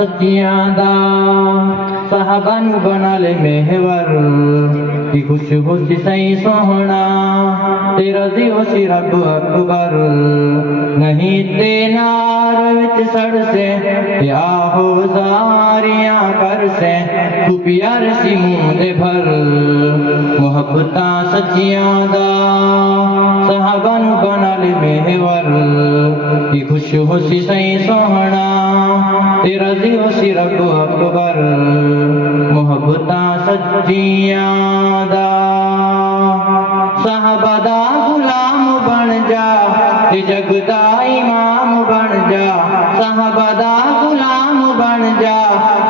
سچیاں دا صحابہ نو بنا لے محور کی خوش خوشی سہی سوہنا تیرا دیو سی رب اکبر نہیں تے نار وچ سڑ سے یا ہو زاریاں کر سے تو پیار سی منہ دے بھر محبتاں سچیاں دا صحابہ نو بنا لے محور کی خوش خوشی سہی سوہنا تیرا دیو سی رب اکبر محبتاں سچیاں دا صحابہ دا غلام بن جا تے جگ دا امام بن جا صحابہ دا غلام بن جا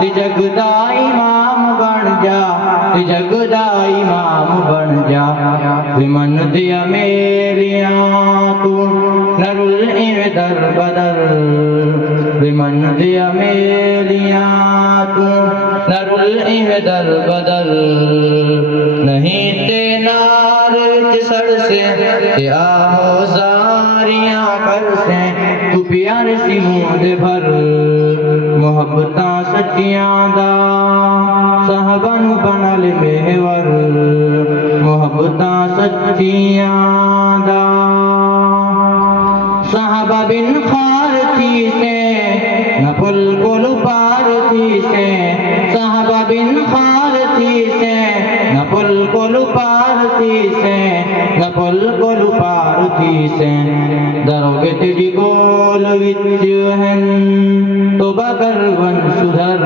تے جگ دا امام بن جا تے جگ دا امام بن جا من دیا میریاں تو نرل ایویں در بدر من دیا میریاں تو نرل ایویں در بدر نہیں تے نار وچ سڑ سے تے آہو زاریاں کر سے تو پیار سی منہ دے بھر محبتاں سچیاں دا صحابہ نو بنا لے محور محبتاں سچیاں دا صحابہ بن خار تھی سے نہ پل پل پار تھی سے صحابہ بن خار تھی سے نہ پل پل پار تھی سے نہ پل پل پار تھی سے دروگے تیری گول وچ ہیں توبہ کر ون سدھر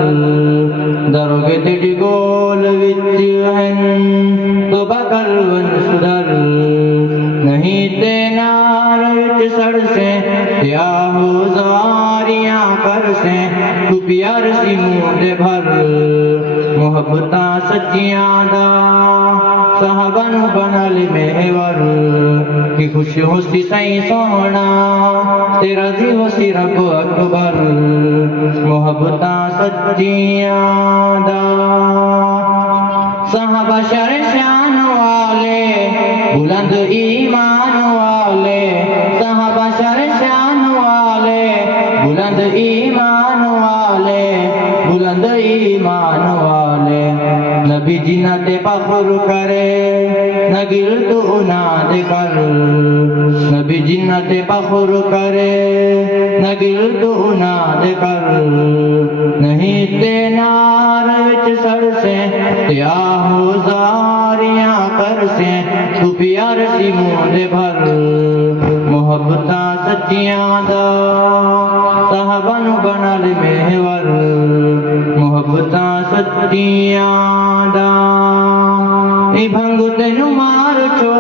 دروگے تیری گول وچ ہیں توبہ کر ون سدھر نہیں تے نار وچ سڑ سے یا ہو زاریاں کر سے تو پیار سی منہ دے بھر محبتاں سچیاں دا صحابہ نو بنا لے محور کی خوش خوشی سہی سوہنا تیرا دیو سی رب اکبر محبتاں سچیاں دا صحابہ شر شان والے بلند ایمان والے صحابہ شر شان والے بلند ایمان والے بلند ایمان والے نبی جنت فخر کرے نہ گرد اناد کر نبی جنت فخر کرے نہ گرد اناد کر نہیں تے نار وچ سڑ سے یا ہو زاریاں کر سے تو پیار سی منہ دے بھر محبتاں سچیاں دا صحابہ نو بنا لے محور محبتاں سچیاں دا ای بھنگ تینو مار چھو